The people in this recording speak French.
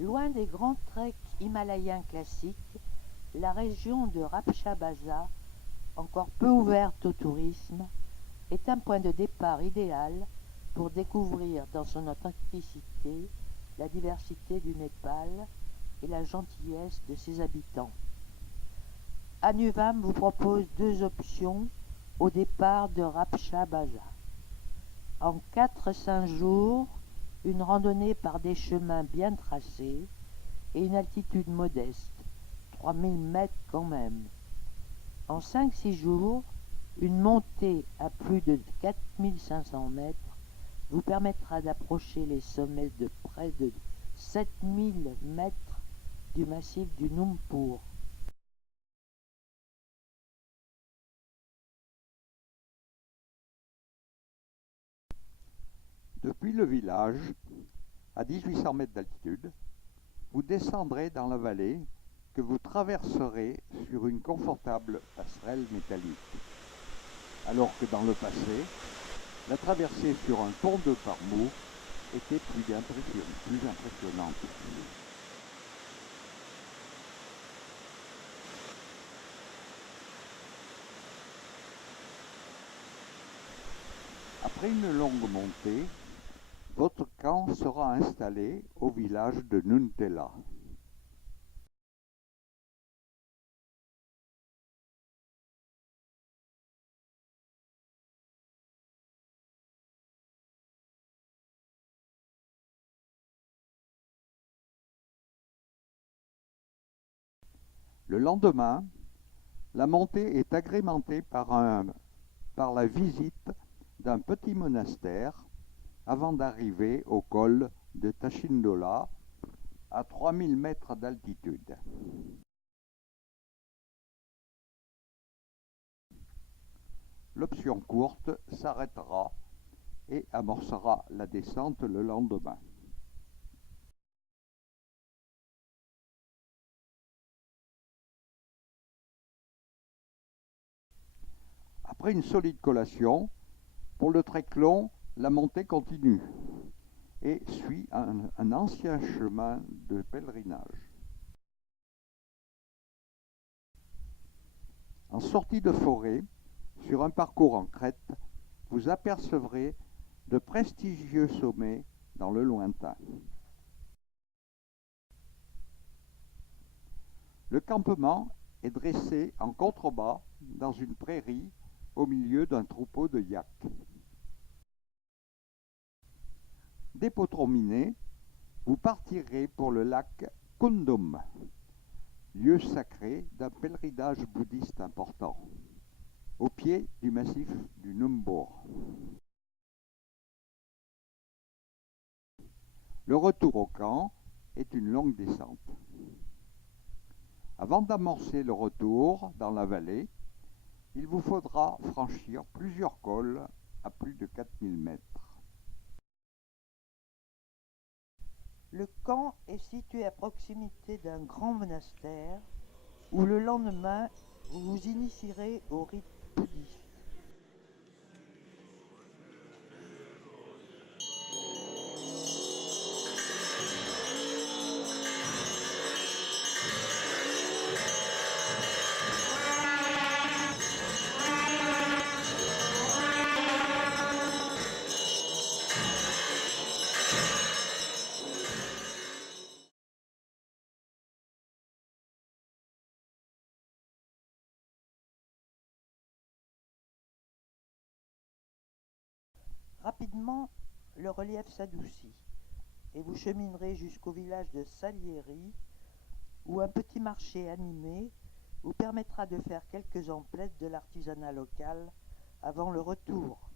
Loin des grands treks himalayens classiques, la région de Rapshabaza, encore peu ouverte au tourisme, est un point de départ idéal pour découvrir dans son authenticité la diversité du Népal et la gentillesse de ses habitants. Anuvam vous propose deux options au départ de Rapshabaza. En 4-5 jours, une randonnée par des chemins bien tracés et une altitude modeste, 3000 mètres quand même. En 5-6 jours, une montée à plus de 4500 mètres vous permettra d'approcher les sommets de près de 7000 mètres du massif du Numpur. Depuis le village, à 1800 mètres d'altitude, vous descendrez dans la vallée que vous traverserez sur une confortable passerelle métallique. Alors que dans le passé, la traversée sur un pont de bambou était plus impressionnante. Après une longue montée, votre camp sera installé au village de Nuntela. Le lendemain, la montée est agrémentée par la visite d'un petit monastère avant d'arriver au col de Tachindola à 3000 mètres d'altitude. L'option courte s'arrêtera et amorcera la descente le lendemain. Après une solide collation, pour le trek long, la montée continue et suit un ancien chemin de pèlerinage. En sortie de forêt, sur un parcours en crête, vous apercevrez de prestigieux sommets dans le lointain. Le campement est dressé en contrebas dans une prairie au milieu d'un troupeau de yaks. Dépotrominé, vous partirez pour le lac Kundum, lieu sacré d'un pèlerinage bouddhiste important, au pied du massif du Numbur. Le retour au camp est une longue descente. Avant d'amorcer le retour dans la vallée, il vous faudra franchir plusieurs cols à plus de 4000 mètres. Le camp est situé à proximité d'un grand monastère où le lendemain vous vous initierez au rite bouddhiste. Rapidement, le relief s'adoucit et vous cheminerez jusqu'au village de Salieri où un petit marché animé vous permettra de faire quelques emplettes de l'artisanat local avant le retour.